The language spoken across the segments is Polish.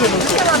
Nie mam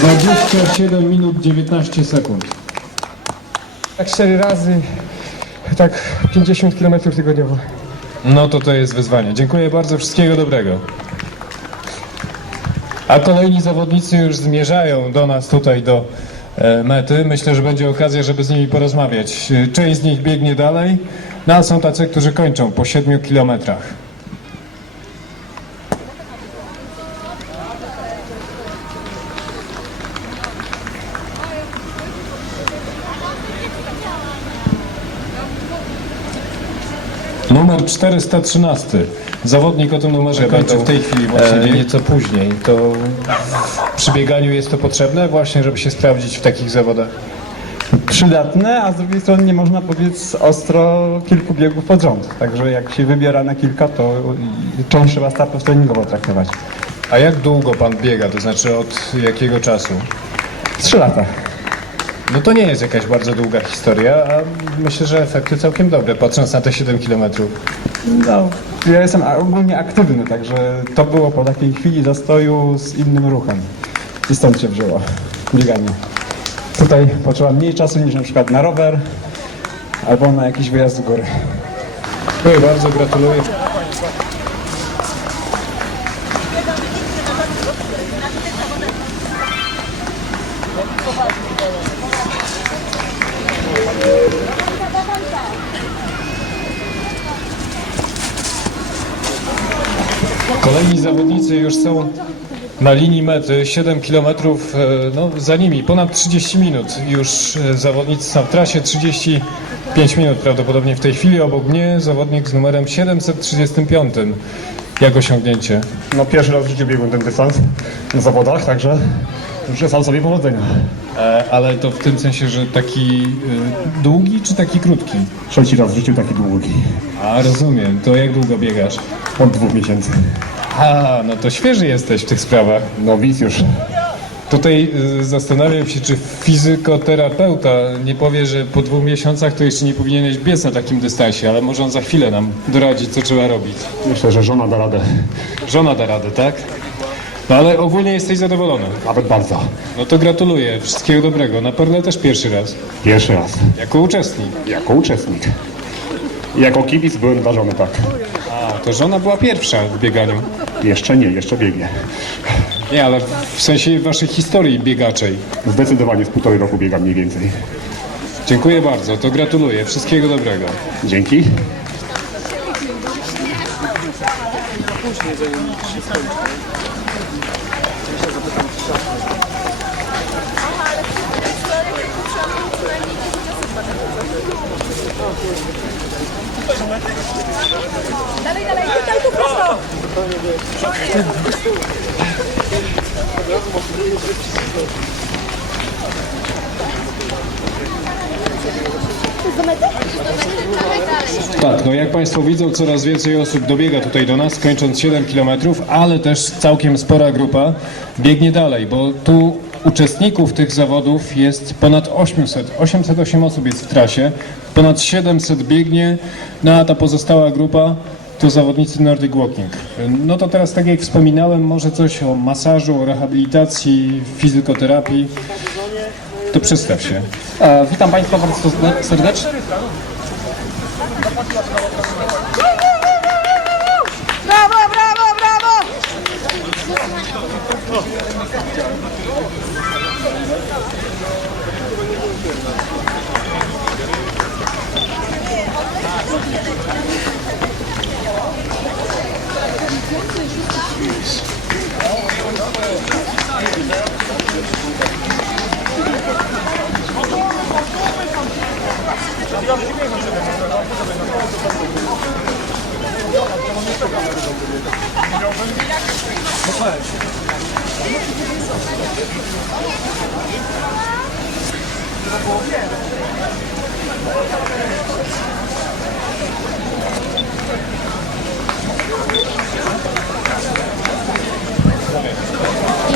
27 minut 19 sekund. Tak 4 razy, tak 50 km tygodniowo. No to to jest wyzwanie. Dziękuję bardzo, wszystkiego dobrego. A kolejni zawodnicy już zmierzają do nas tutaj, do e, mety. Myślę, że będzie okazja, żeby z nimi porozmawiać. E, część z nich biegnie dalej, no a są tacy, którzy kończą po 7 kilometrach. Numer 413. Zawodnik o tym numerze kończy w tej chwili właśnie e, nieco później. To przy bieganiu jest to potrzebne właśnie, żeby się sprawdzić w takich zawodach? przydatne, a z drugiej strony nie można powiedzieć ostro kilku biegów pod rząd. Także jak się wybiera na kilka, to część trzeba startów treningowo traktować. A jak długo pan biega, to znaczy od jakiego czasu? Trzy lata. No to nie jest jakaś bardzo długa historia, a myślę, że efekty całkiem dobre, patrząc na te 7 kilometrów. No, ja jestem ogólnie aktywny, także to było po takiej chwili zastoju z innym ruchem. I stąd się wzięło bieganie. Tutaj potrzeba mniej czasu niż na przykład na rower albo na jakiś wyjazd w góry. Dziękuję bardzo, gratuluję. Kolejni zawodnicy już są na linii mety, 7 km no, za nimi, ponad 30 minut. Już e, zawodnicy są w trasie, 35 minut prawdopodobnie w tej chwili. Obok mnie zawodnik z numerem 735. Jak osiągnięcie? No pierwszy raz w życiu biegłem ten dystans na zawodach, także życzę sam sobie powodzenia. E, ale to w tym sensie, że taki e, długi czy taki krótki? Trzeci raz w życiu taki długi. A rozumiem, to jak długo biegasz? Od dwóch miesięcy. A, no to świeży jesteś w tych sprawach. No widz już. Tutaj y, zastanawiam się, czy fizykoterapeuta nie powie, że po dwóch miesiącach to jeszcze nie powinieneś biec na takim dystansie, ale może on za chwilę nam doradzi, co trzeba robić. Myślę, że żona da radę. Żona da radę, tak? No ale ogólnie jesteś zadowolony. Nawet bardzo. No to gratuluję, wszystkiego dobrego. Na Perle też pierwszy raz, Pierwszy raz. jako uczestnik. Jako uczestnik. Jako kibic byłem ważony tak. A, to żona była pierwsza w bieganiu. Jeszcze nie, jeszcze biegnie. Nie, ale w sensie waszej historii biegaczej. Zdecydowanie z półtorej roku biegam mniej więcej. Dziękuję bardzo, to gratuluję, wszystkiego dobrego. Dzięki. Dalej, dalej, tutaj tu prosto! Tak, no jak Państwo widzą, coraz więcej osób dobiega tutaj do nas, kończąc 7 km, ale też całkiem spora grupa biegnie dalej, bo tu uczestników tych zawodów jest ponad 800. 808 osób jest w trasie, ponad 700 biegnie, no a ta pozostała grupa to zawodnicy Nordic Walking. No to teraz, tak jak wspominałem, może coś o masażu, o rehabilitacji, fizykoterapii. To przedstaw się. E, witam Państwa bardzo serdecznie.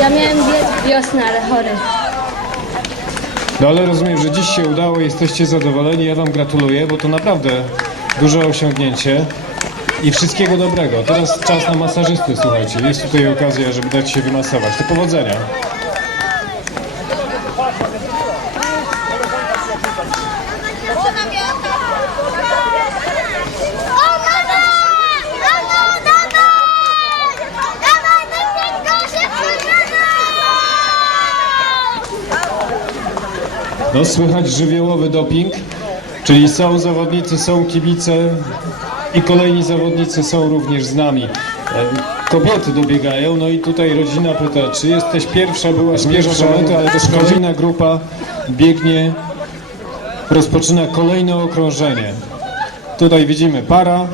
Ja miałem wiosnę, ale chory. No ale rozumiem, że dziś się udało, jesteście zadowoleni. Ja Wam gratuluję, bo to naprawdę duże osiągnięcie i wszystkiego dobrego. Teraz czas na masażysty, słuchajcie. Jest tutaj okazja, żeby dać się wymasować. To powodzenia. O, mama! Mamo, dawaj! Dawaj, szybko, szybko, No słychać żywiołowy doping, czyli są zawodnicy, są kibice i kolejni zawodnicy są również z nami. E, Kobiety dobiegają, no i tutaj rodzina pyta, czy jesteś pierwsza, byłaś pierwsza mety, ale też kolejna grupa biegnie, rozpoczyna kolejne okrążenie. Tutaj widzimy para,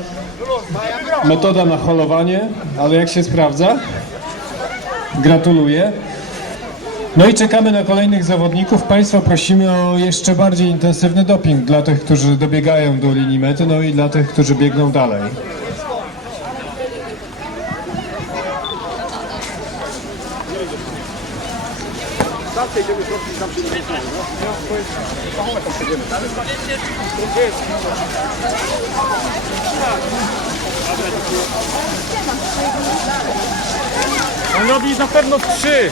metoda na holowanie, ale jak się sprawdza? Gratuluję. No i czekamy na kolejnych zawodników. Państwa prosimy o jeszcze bardziej intensywny doping dla tych, którzy dobiegają do linii mety, no i dla tych, którzy biegną dalej. On robi na pewno trzy.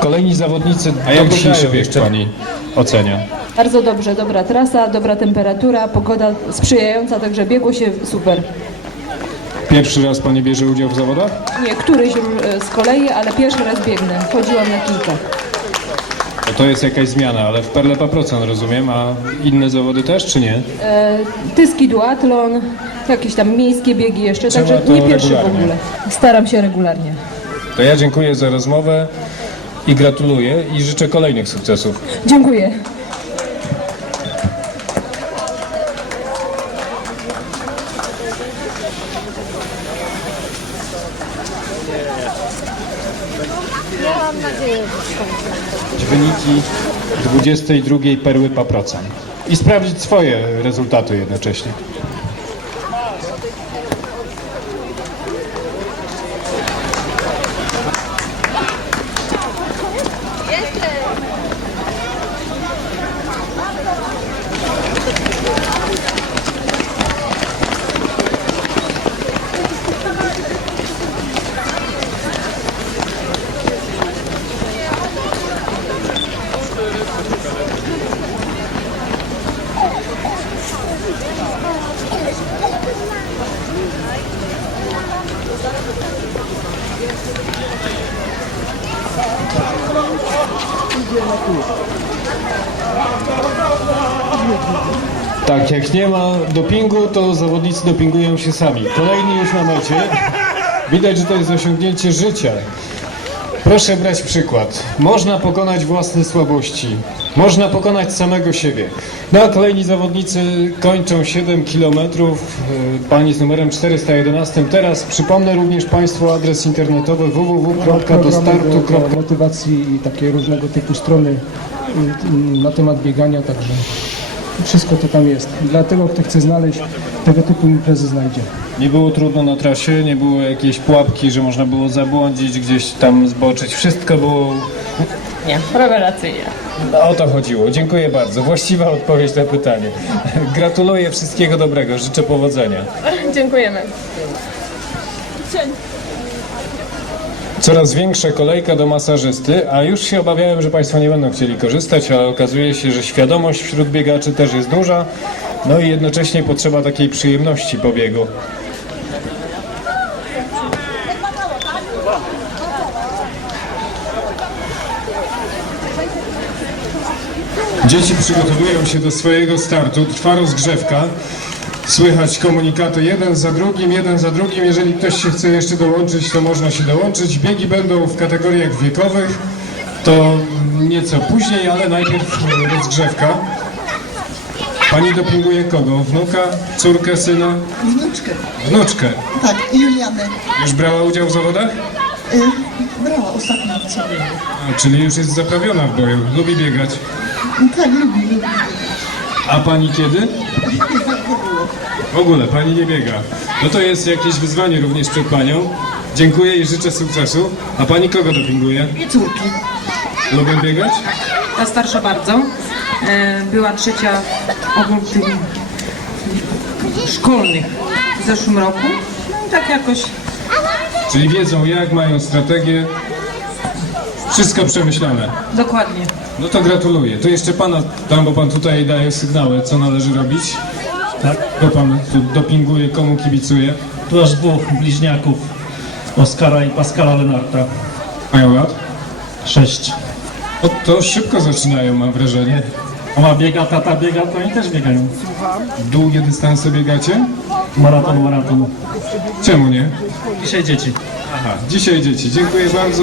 Kolejni zawodnicy A jak dzisiejszy bieg Pani ocenia? Bardzo dobrze, dobra trasa, dobra temperatura, pogoda sprzyjająca, także biegło się super. Pierwszy raz Pani bierze udział w zawodach? Nie, któryś już e, z kolei, ale pierwszy raz biegnę. Chodziłam na kilka. No to jest jakaś zmiana, ale w Perle Paprocen rozumiem, a inne zawody też czy nie? E, tyski duatlon, jakieś tam miejskie biegi jeszcze, Trzeba także to nie pierwszy w regularnie. ogóle. Staram się regularnie. To ja dziękuję za rozmowę i gratuluję i życzę kolejnych sukcesów. Dziękuję. Wyniki 22 Perły Paprocen i sprawdzić swoje rezultaty jednocześnie. Tak, jak nie ma dopingu, to zawodnicy dopingują się sami. Kolejny już na mecie. Widać, że to jest osiągnięcie życia. Proszę brać przykład. Można pokonać własne słabości. Można pokonać samego siebie. No a kolejni zawodnicy kończą 7 km. Pani z numerem 411. Teraz przypomnę również Państwu adres internetowy www.dostartu.pl motywacji i takie różnego typu strony mm, na temat biegania, także wszystko to tam jest. Dla tego, kto chce znaleźć tego typu imprezy znajdzie. Nie było trudno na trasie, nie było jakiejś pułapki, że można było zabłądzić, gdzieś tam zboczyć. Wszystko było... Nie, rewelacyjnie. No, o to chodziło. Dziękuję bardzo. Właściwa odpowiedź na pytanie. Gratuluję wszystkiego dobrego. Życzę powodzenia. Dziękujemy. Coraz większa kolejka do masażysty, a już się obawiałem, że Państwo nie będą chcieli korzystać, ale okazuje się, że świadomość wśród biegaczy też jest duża, no i jednocześnie potrzeba takiej przyjemności po biegu. Dzieci przygotowują się do swojego startu, trwa rozgrzewka. Słychać komunikaty jeden za drugim, jeden za drugim. Jeżeli ktoś się chce jeszcze dołączyć, to można się dołączyć. Biegi będą w kategoriach wiekowych. To nieco później, ale najpierw rozgrzewka. Pani dopinguje kogo? Wnuka, córkę, syna? Wnuczkę, Wnuczkę. tak, Julianę. Już brała udział w zawodach? Y, brała ostatnio w. A, czyli już jest zaprawiona w boju. Lubi biegać. Tak, lubi, lubi. A pani kiedy? W ogóle pani nie biega. No to jest jakieś wyzwanie również przed panią. Dziękuję i życzę sukcesu. A pani kogo dopinguje? I córki. Lubię biegać? Ta starsza bardzo. E, Była trzecia obok tych szkolnych w zeszłym roku. No i tak jakoś Czyli wiedzą jak, mają strategię. Wszystko przemyślane. dokładnie. No to gratuluję. To jeszcze pana tam, bo pan tutaj daje sygnały, co należy robić. Tak? Bo pan tu dopinguje, komu kibicuje. Tu aż dwóch bliźniaków, Oskara i Pascala Lenarta. Mają lat? Sześć. O, to szybko zaczynają, mam wrażenie. Mama biega, tata biega, to oni też biegają. Długie dystanse biegacie? Maraton, maraton. Czemu nie? Dzisiaj dzieci. Aha, dzisiaj dzieci. Dziękuję bardzo.